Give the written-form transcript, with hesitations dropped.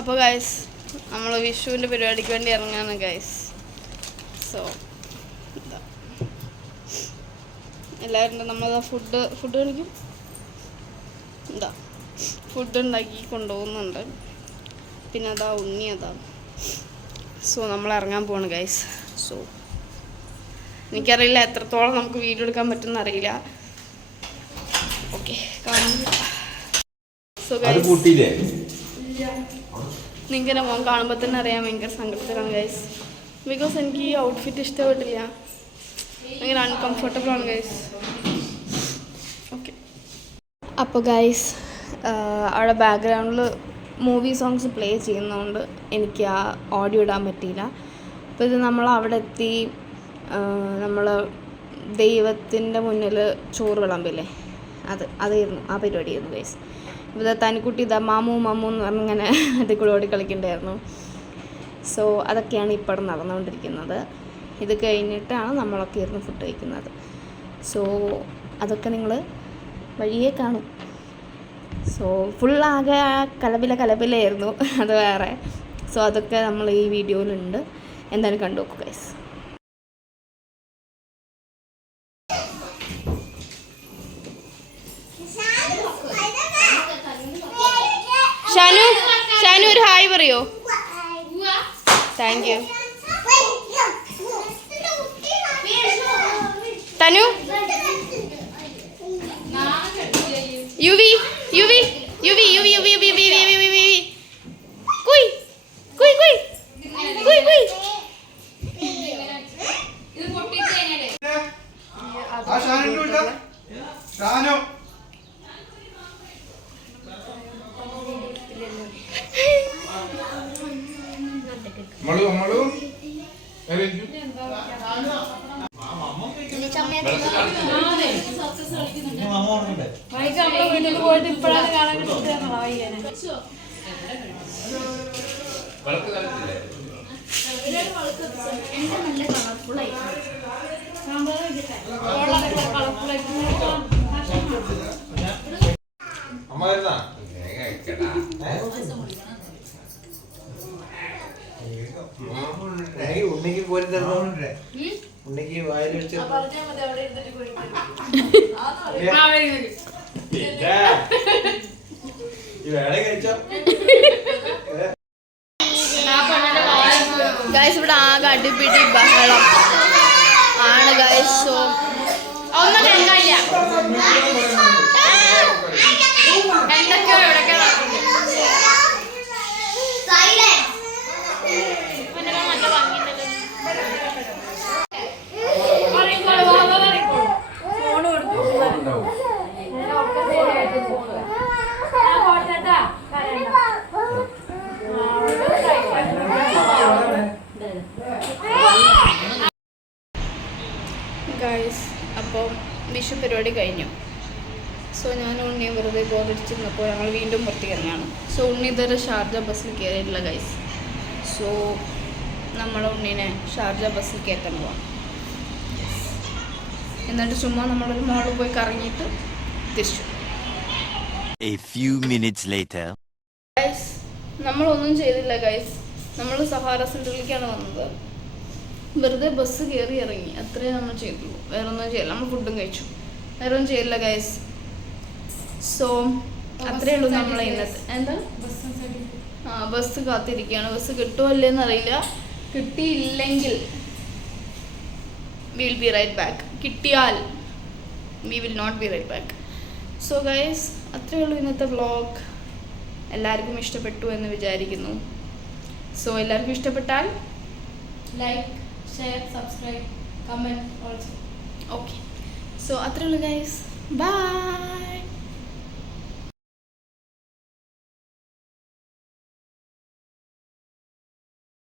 അപ്പോൾ ഗൈസ് നമ്മൾ വിഷുവിൻ്റെ പരിപാടിക്ക് വേണ്ടി ഇറങ്ങാണ് ഗൈസ്. സോ എല്ലാവരും നമ്മളതാ ഫുഡ് കഴിക്കും എന്താ ഫുഡ് ഉണ്ടാക്കി കൊണ്ടുപോകുന്നുണ്ട്. പിന്നെ അതാ ഉണ്ണി അതാ. സോ നമ്മൾ ഇറങ്ങാൻ പോവാണ് ഗൈസ്. സോ എനിക്കറിയില്ല എത്രത്തോളം നമുക്ക് വീഡിയോ എടുക്കാൻ പറ്റുമെന്ന് അറിയില്ല. ഓക്കെ സോ ഗൈസ് നിങ്ങൾക്ക് എൻ്റെ മോൻ കാണുമ്പോൾ തന്നെ അറിയാം ഭയങ്കര സങ്കടത്തിലാണ് ഗൈസ്. ബിക്കോസ് എനിക്ക് ഈ ഔട്ട്ഫിറ്റ് ഇഷ്ടപ്പെട്ടില്ല, ഭയങ്കര അൺകംഫർട്ടബിൾ ആണ് ഗൈസ്. ഓക്കെ അപ്പോൾ ഗൈസ് അവിടെ ബാക്ക്ഗ്രൗണ്ടിൽ മൂവി സോങ്സ് പ്ലേ ചെയ്യുന്നതുകൊണ്ട് എനിക്ക് ആ ഓഡിയോ ഇടാൻ പറ്റിയില്ല. അപ്പോൾ ഇത് നമ്മൾ അവിടെ എത്തി നമ്മൾ ദൈവത്തിൻ്റെ മുന്നിൽ ചോറ് വിളമ്പില്ലേ, അതായിരുന്നു ആ പരിപാടിയായിരുന്നു ഗൈസ്. ഇപ്പോൾ തനിക്കുട്ടി ഇതാ മാമു എന്ന് പറഞ്ഞിങ്ങനെ അതിൽ കൂടെ ഓടി കളിക്കണ്ടായിരുന്നു. സോ അതൊക്കെയാണ് ഇപ്പോൾ നടന്നുകൊണ്ടിരിക്കുന്നത്. ഇത് കഴിഞ്ഞിട്ടാണ് നമ്മളൊക്കെ ഇരുന്ന് ഫുഡ് കഴിക്കുന്നത്. സോ അതൊക്കെ നിങ്ങൾ വഴിയേ കാണും. സോ ഫുള്ളാകെ കലപിലയായിരുന്നു, അത് വേറെ. സോ അതൊക്കെ നമ്മൾ ഈ വീഡിയോയിലുണ്ട്, എന്തായാലും കണ്ടു നോക്കുക ഗൈസ്. ഷാനു ഒരു ഹായ് പറയോ? Thank you. തനു യുവി യുവി യുവി യുവി യുവി യുവി യുവി യുവി യുവി കുയ് കുയ് കുയ് കുയ് കുയ്. വീട്ടിൽ പോയിട്ട് ഇപ്പോഴാണ് കാണാൻ ഉണ്ണിക്ക് പോരി തരുന്നുണ്ട്. ഉണ്ണിക്ക് വായിൽ വെച്ച് ഗൈസ് ഇവിടെ ആകെ അടിപിടി ബഹളം ആണ് ഗൈസ്. സോ ഒന്നും കേൾക്കാനില്ല, എന്തൊക്കെയോ ഇവിടെയൊക്കെ ഗൈസ്. അപ്പോൾ വിഷു പരിപാടി കഴിഞ്ഞു. സോ ഞാൻ ഉണ്ണിയെ വെറുതെ ബോധിച്ചിരുന്നപ്പോൾ ഞങ്ങൾ വീണ്ടും പുറത്തേക്ക് ഇറങ്ങിയാണ്. സോ ഉണ്ണി ഇതുവരെ ഷാർജ ബസ്സിൽ കയറിയിട്ടില്ല ഗൈസ്. സോ നമ്മൾ ഉണ്ണീനെ ഷാർജ ബസ്സിൽ കയറ്റാൻ പോവാം. എന്നിട്ട് ചുമ്മാ നമ്മളൊരു മോളിൽ പോയി കറങ്ങിയിട്ട് തിരിച്ചു. ഗൈസ് നമ്മളൊന്നും ചെയ്തില്ല ഗൈസ്. നമ്മൾ സഹാര സെൻറ്ററിലേക്കാണ് വന്നത്. വെറുതെ ബസ് കയറി ഇറങ്ങി, അത്രേ നമ്മൾ ചെയ്തുള്ളൂ. വേറെ ഒന്നും ചെയ്യില്ല. നമ്മൾ ഫുഡും കഴിച്ചു, വേറെ ഒന്നും ചെയ്യില്ല ഗൈസ്. സോ അത്രേ ഉള്ളൂ നമ്മളെ ഇന്നത്തെ. എന്താ ബസ് കാത്തിരിക്കുകയാണ്. ബസ് കിട്ടുമോ അല്ലേന്ന് അറിയില്ല. കിട്ടിയില്ലെങ്കിൽ we will be right back. കിട്ടിയാൽ we will not be right back. So guys, അത്രയേ ഉള്ളൂ ഇന്നത്തെ വ്ളോഗ്. എല്ലാവർക്കും ഇഷ്ടപ്പെട്ടു എന്ന് വിചാരിക്കുന്നു. സോ എല്ലാവർക്കും ഇഷ്ടപ്പെട്ടാൽ like, share, subscribe, comment also. Okay. So അത്രയേ ഉള്ളൂ ഗൈസ്. ബൈ.